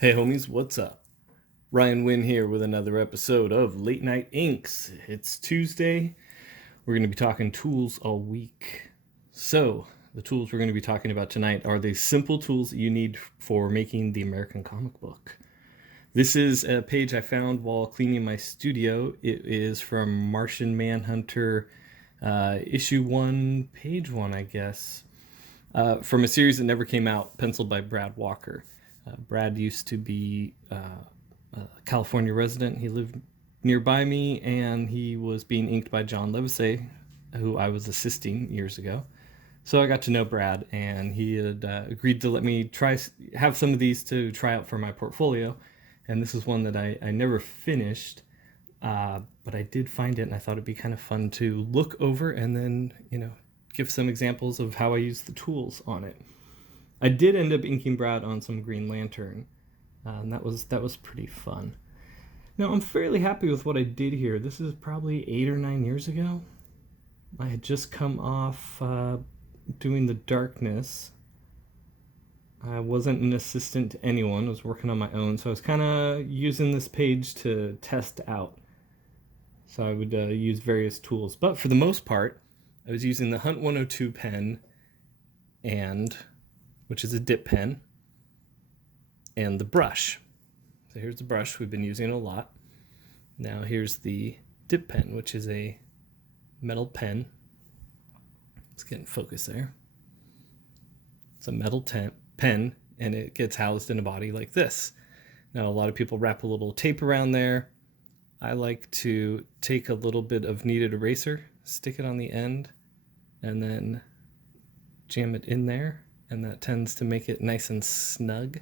Hey homies, what's up? Ryan Wynn here with another episode of Late Night Inks. It's Tuesday. We're going to be talking tools all week. So, the tools we're going to be talking about tonight are the simple tools that you need for making the American comic book. This is a page I found while cleaning my studio. It is from Martian Manhunter, issue 1, page 1, I guess, from a series that never came out, penciled by Brad Walker. Brad used to be a California resident. He lived nearby me, and he was being inked by John Livesey, who I was assisting years ago. So I got to know Brad, and he had agreed to let me have some of these to try out for my portfolio. And this is one that I never finished, but I did find it, and I thought it'd be kind of fun to look over and then, give some examples of how I use the tools on it. I did end up inking Brad on some Green Lantern, and that was pretty fun. Now, I'm fairly happy with what I did here. This is probably 8 or 9 years ago. I had just come off doing the Darkness. I wasn't an assistant to anyone. I was working on my own, so I was kind of using this page to test out. So I would use various tools. But for the most part, I was using the Hunt 102 pen, which is a dip pen, and the brush. So here's the brush we've been using a lot. Now here's the dip pen, which is a metal pen. Let's get in focus there. It's a metal pen, and it gets housed in a body like this. Now a lot of people wrap a little tape around there. I like to take a little bit of kneaded eraser, stick it on the end, and then jam it in there. And that tends to make it nice and snug,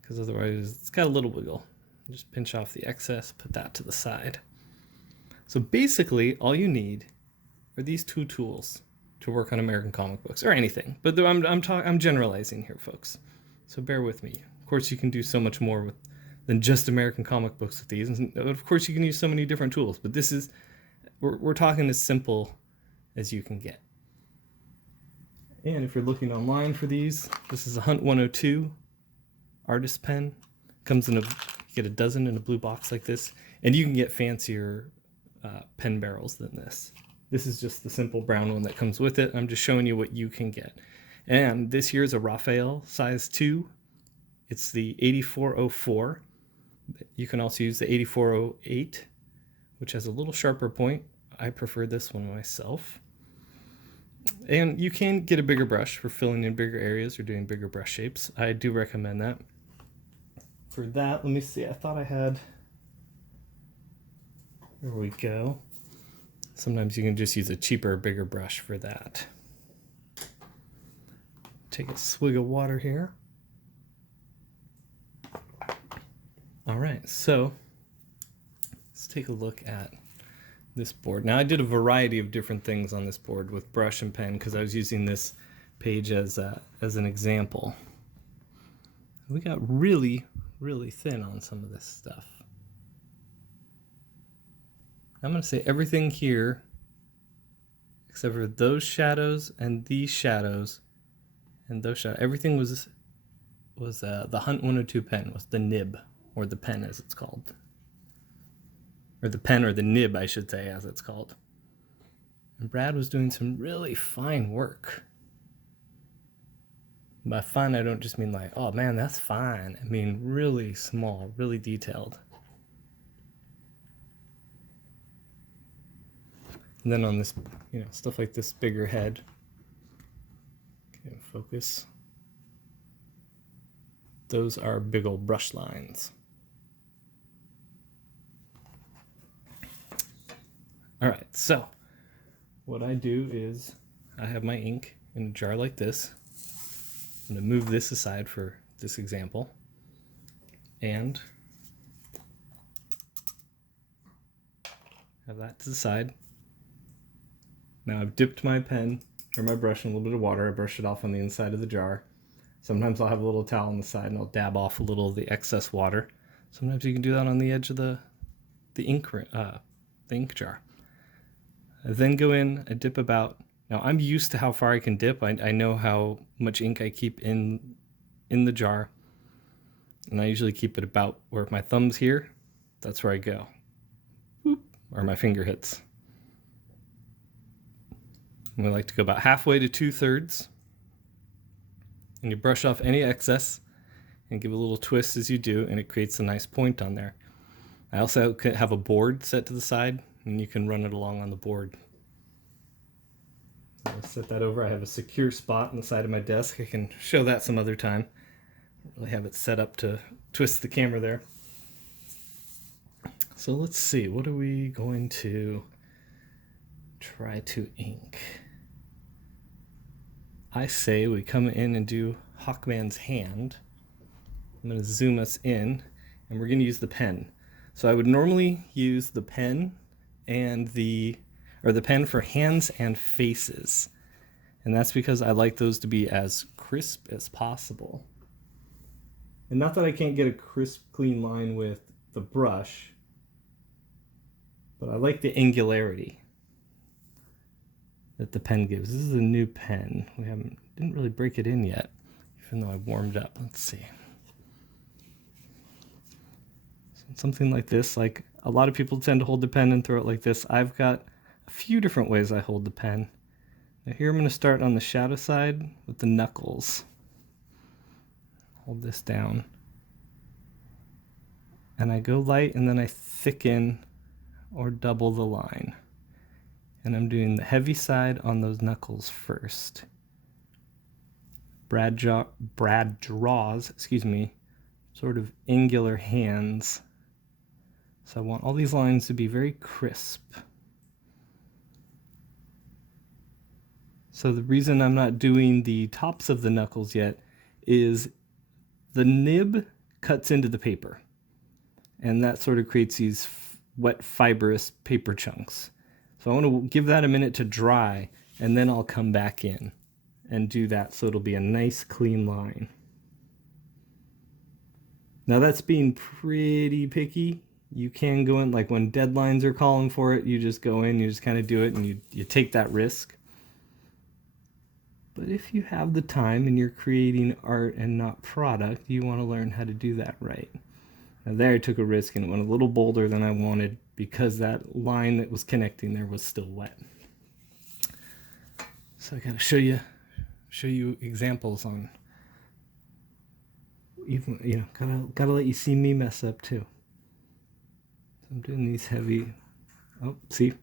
because otherwise it's got a little wiggle. Just pinch off the excess, put that to the side. So basically all you need are these two tools to work on American comic books, or anything, but I'm generalizing here, folks, so bear with me. Of course you can do so much more than just American comic books with these, and of course you can use so many different tools, but we're talking as simple as you can get. And if you're looking online for these, this is a Hunt 102 artist pen. Comes in you get a dozen in a blue box like this, and you can get fancier pen barrels than this. This is just the simple brown one that comes with it. I'm just showing you what you can get. And this here is a Raphael size 2. It's the 8404. You can also use the 8408, which has a little sharper point. I prefer this one myself. And you can get a bigger brush for filling in bigger areas or doing bigger brush shapes. I do recommend that. For that, let me see. I thought I had... There we go. Sometimes you can just use a cheaper, bigger brush for that. Take a swig of water here. All right, so let's take a look at this board. Now I did a variety of different things on this board with brush and pen because I was using this page as an example. We got really thin on some of this stuff. I'm going to say everything here except for those shadows and these shadows and those shadows. Everything was the Hunt 102 pen, was the nib, or the pen as it's called. Or the pen, or the nib, I should say, as it's called. And Brad was doing some really fine work. By fine, I don't just mean like, oh man, that's fine. I mean really small, really detailed. And then on this, stuff like this bigger head. Okay, focus. Those are big old brush lines. All right, so what I do is I have my ink in a jar like this. I'm going to move this aside for this example. And have that to the side. Now I've dipped my pen or my brush in a little bit of water. I brush it off on the inside of the jar. Sometimes I'll have a little towel on the side and I'll dab off a little of the excess water. Sometimes you can do that on the edge of the ink jar. I then go in, I dip about. Now I'm used to how far I can dip. I know how much ink I keep in the jar. And I usually keep it about where my thumb's here. That's where I go. Boop, or my finger hits. And we like to go about halfway to 2/3. And you brush off any excess and give a little twist as you do, and it creates a nice point on there. I also have a board set to the side, and you can run it along on the board. I'll set that over. I have a secure spot on the side of my desk. I can show that some other time. I don't really have it set up to twist the camera there. So let's see, what are we going to try to ink? I say we come in and do Hawkman's hand. I'm going to zoom us in, and we're going to use the pen. So I would normally use the pen and the pen for hands and faces. And that's because I like those to be as crisp as possible. And not that I can't get a crisp, clean line with the brush, but I like the angularity that the pen gives. This is a new pen. Didn't really break it in yet, even though I warmed up. Let's see. Something like this, like a lot of people tend to hold the pen and throw it like this. I've got a few different ways I hold the pen. Now here I'm going to start on the shadow side with the knuckles. Hold this down. And I go light and then I thicken or double the line. And I'm doing the heavy side on those knuckles first. Brad draws, sort of angular hands. So I want all these lines to be very crisp. So the reason I'm not doing the tops of the knuckles yet is the nib cuts into the paper. And that sort of creates these wet, fibrous paper chunks. So I want to give that a minute to dry, and then I'll come back in and do that so it'll be a nice, clean line. Now that's being pretty picky. You can go in, like when deadlines are calling for it, you just go in, you just kind of do it, and you take that risk. But if you have the time and you're creating art and not product, you want to learn how to do that right. Now there I took a risk and it went a little bolder than I wanted because that line that was connecting there was still wet. So I gotta show you examples on even, gotta let you see me mess up too. I'm doing these heavy, see? I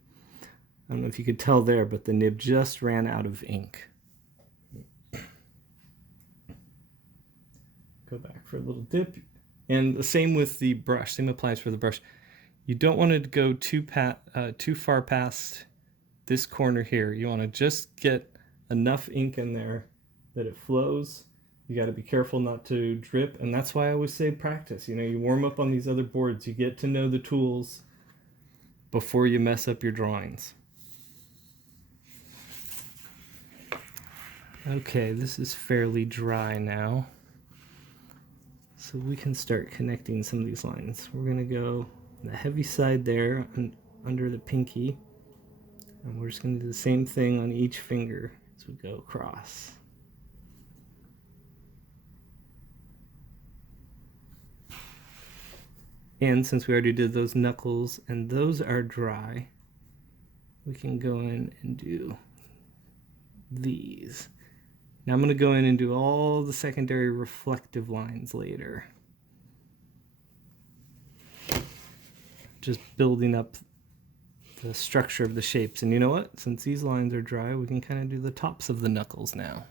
don't know if you could tell there, but the nib just ran out of ink. Go back for a little dip. And the same with the brush, same applies for the brush. You don't want it to go too far past this corner here. You want to just get enough ink in there that it flows. You got to be careful not to drip, and that's why I always say practice. You warm up on these other boards, you get to know the tools before you mess up your drawings. Okay, this is fairly dry now. So we can start connecting some of these lines. We're going to go the heavy side there under the pinky, and we're just going to do the same thing on each finger as we go across. And since we already did those knuckles and those are dry, we can go in and do these. Now I'm going to go in and do all the secondary reflective lines later. Just building up the structure of the shapes. And you know what? Since these lines are dry, we can kind of do the tops of the knuckles now.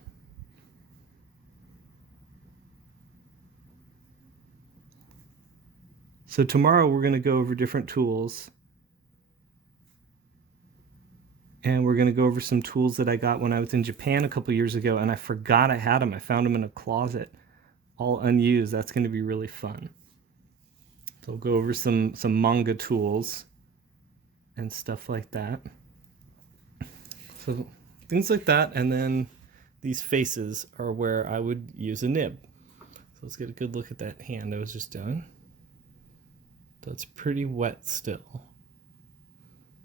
So tomorrow we're going to go over different tools and we're going to go over some tools that I got when I was in Japan a couple years ago, and I forgot I had them. I found them in a closet, all unused. That's going to be really fun. So we'll go over some manga tools and stuff like that. So things like that, and then these faces are where I would use a nib. So let's get a good look at that hand I was just doing. That's pretty wet still.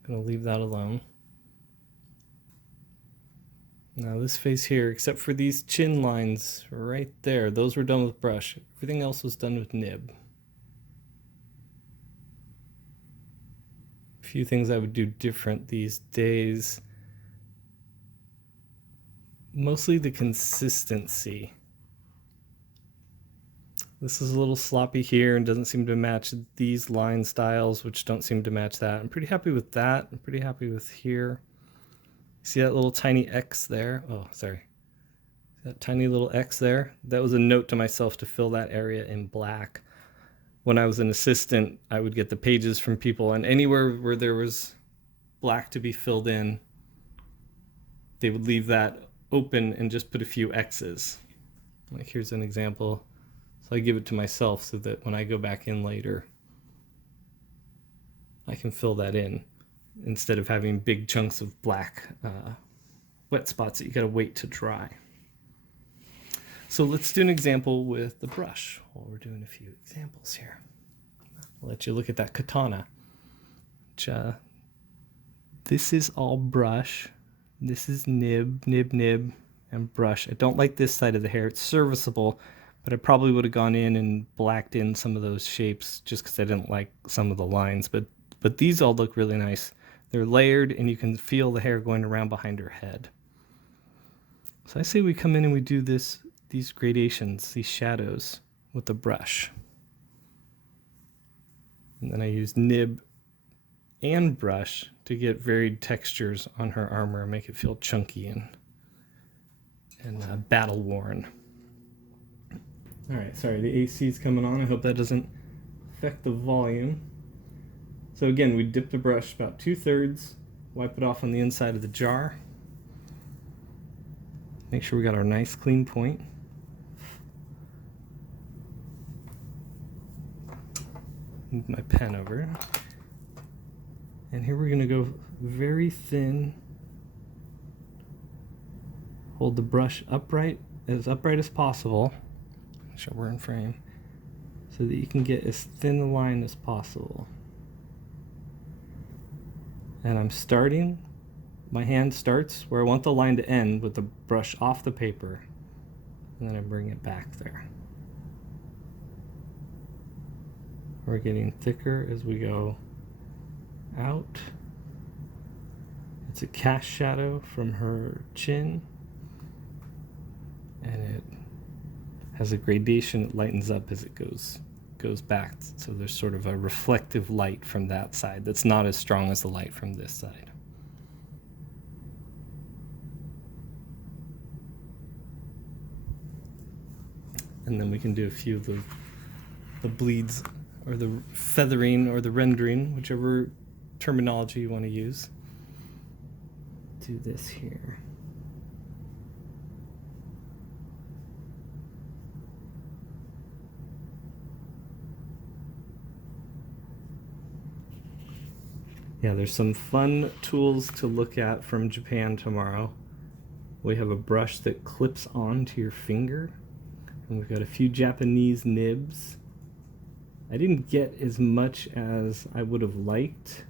Gonna leave that alone. Now this face here, except for these chin lines right there, those were done with brush. Everything else was done with nib. A few things I would do different these days. Mostly the consistency. This is a little sloppy here and doesn't seem to match these line styles, which don't seem to match that. I'm pretty happy with that. I'm pretty happy with here. See that little tiny X there? Oh, sorry. That tiny little X there? That was a note to myself to fill that area in black. When I was an assistant, I would get the pages from people, and anywhere where there was black to be filled in, they would leave that open and just put a few X's. Like here's an example. So I give it to myself so that when I go back in later, I can fill that in instead of having big chunks of black wet spots that you gotta wait to dry. So let's do an example with the brush while we're doing a few examples here. I'll let you look at that katana. Which, this is all brush. This is nib, and brush. I don't like this side of the hair. It's serviceable, but I probably would have gone in and blacked in some of those shapes just because I didn't like some of the lines. But these all look really nice. They're layered, and you can feel the hair going around behind her head. So I say we come in and we do these gradations, these shadows with the brush. And then I use nib and brush to get varied textures on her armor and make it feel chunky and battle worn. All right, sorry, the AC is coming on. I hope that doesn't affect the volume. So again, we dip the brush about 2/3, wipe it off on the inside of the jar. Make sure we got our nice clean point. Move my pen over. And here we're gonna go very thin. Hold the brush upright as possible. Make sure we're in frame. So that you can get as thin a line as possible. And I'm starting, my hand starts where I want the line to end with the brush off the paper. And then I bring it back there. We're getting thicker as we go out. It's a cast shadow from her chin. And it has a gradation. It lightens up as it goes back. So there's sort of a reflective light from that side that's not as strong as the light from this side. And then we can do a few of the bleeds or the feathering or the rendering, whichever terminology you want to use. Do this here. Yeah, there's some fun tools to look at from Japan tomorrow. We have a brush that clips onto your finger, and we've got a few Japanese nibs. I didn't get as much as I would have liked,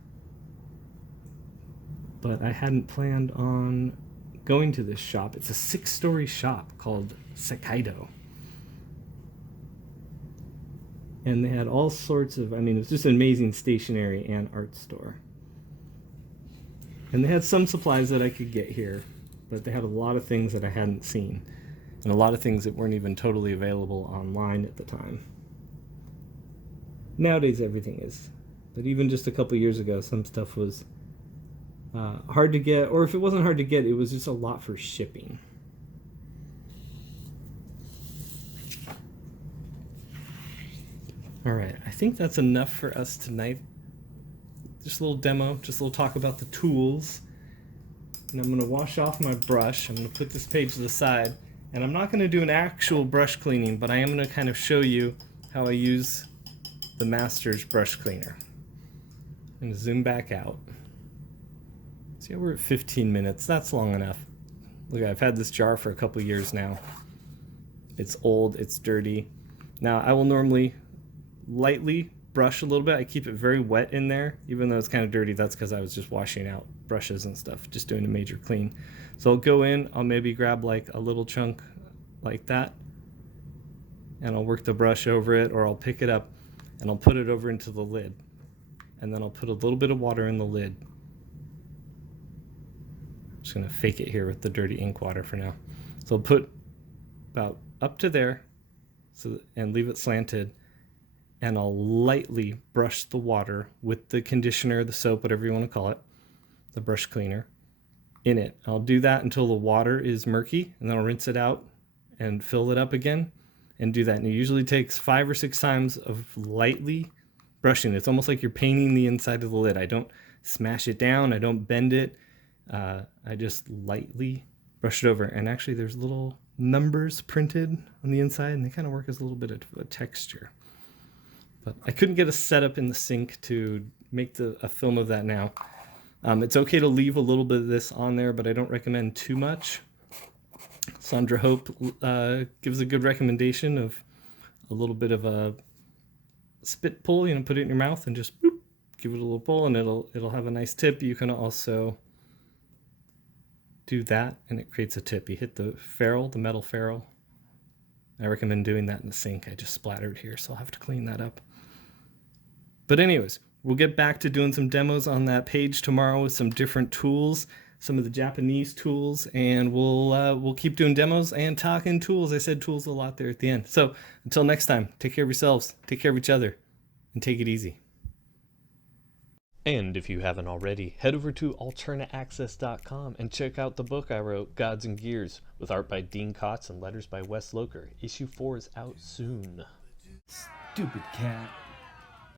but I hadn't planned on going to this shop. It's a 6-story shop called Sekaido. And they had all sorts of, it was just an amazing stationery and art store. And they had some supplies that I could get here, but they had a lot of things that I hadn't seen, and a lot of things that weren't even totally available online at the time. Nowadays everything is, but even just a couple years ago, some stuff was hard to get, or if it wasn't hard to get, it was just a lot for shipping. All right, I think that's enough for us tonight. Just a little demo, just a little talk about the tools. and I'm going to wash off my brush. I'm going to put this page to the side, and I'm not going to do an actual brush cleaning, but I am going to kind of show you how I use the Masters brush cleaner. I'm going to zoom back out. See, we're at 15 minutes. That's long enough. Look, I've had this jar for a couple years now. It's old, it's dirty. Now, I will normally lightly brush a little bit. I keep it very wet in there, even though it's kind of dirty. That's because I was just washing out brushes and stuff, just doing a major clean. So I'll go in, I'll maybe grab like a little chunk like that, and I'll work the brush over it, or I'll pick it up and I'll put it over into the lid. And then I'll put a little bit of water in the lid. I'm just gonna fake it here with the dirty ink water for now. So I'll put about up to there, and leave it slanted, and I'll lightly brush the water with the conditioner, the soap, whatever you want to call it, the brush cleaner, in it. I'll do that until the water is murky, and then I'll rinse it out and fill it up again and do that. And it usually takes 5 or 6 times of lightly brushing. It's almost like you're painting the inside of the lid. I don't smash it down, I don't bend it. I just lightly brush it over. And actually there's little numbers printed on the inside, and they kind of work as a little bit of a texture. But I couldn't get a setup in the sink to make a film of that now. It's okay to leave a little bit of this on there, but I don't recommend too much. Sandra Hope gives a good recommendation of a little bit of a spit pull, put it in your mouth and just boop, give it a little pull, and it'll have a nice tip. You can also do that and it creates a tip. You hit the ferrule, the metal ferrule. I recommend doing that in the sink. I just splattered here, so I'll have to clean that up. But anyways, we'll get back to doing some demos on that page tomorrow with some different tools, some of the Japanese tools, and we'll keep doing demos and talking tools. I said tools a lot there at the end. So until next time, take care of yourselves, take care of each other, and take it easy. And if you haven't already, head over to alternaaccess.com and check out the book I wrote, Gods and Gears, with art by Dean Kotz and letters by Wes Loker. Issue 4 is out soon. Stupid cat.